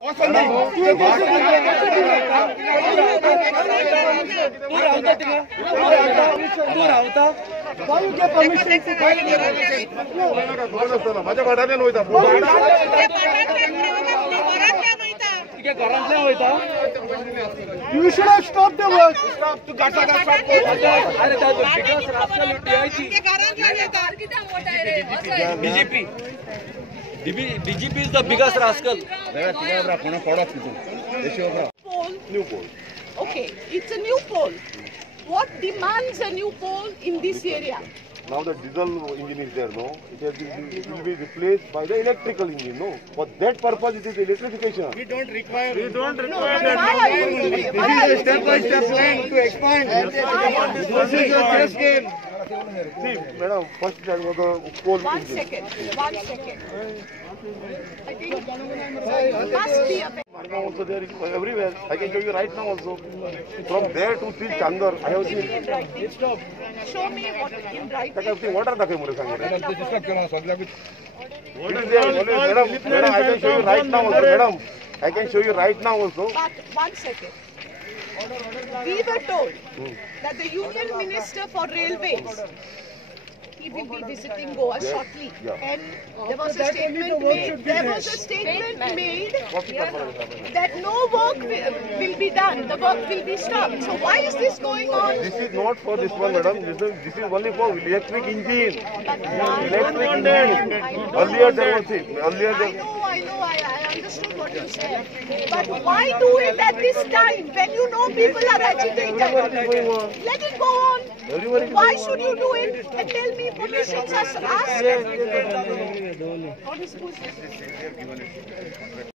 पूरा होता माझ्या घराने नव्हता घरातल्या होता You should have stopped the work. Stop. तू गाता का stop कर. अरे त्या बिकास रास्ता लुटायची. BJP. BJP is the biggest rascal. New pole. Okay, it's a new pole. What demands a new pole in this area? Now the diesel engine is there, no? It will be replaced by the electrical engine, no? For that purpose, it is electrification. We don't require that. This is a step-by-step plan to expand. This is a chess game. See, madam, first that was the pole One second. I think must be a Marna also there is everywhere. I can show you right now also. From there to till Chandar, I have seen. Show me what in writing. What are the What is there? Madam, I can show you right now also. Madam, I can show you right now also. But 1 second. We were told that the Union Minister for Railways, he will be visiting Goa shortly, and there was a statement made. That no work will be done. The work will be stopped. So why is this going on? This is not for this one, madam. This is only for electric engine. Electric engine. Earlier there was it. I know. I understood what you said. But why do it at this time when you know people are agitated? Let it go on. Why should you do it and tell me permissions are asked?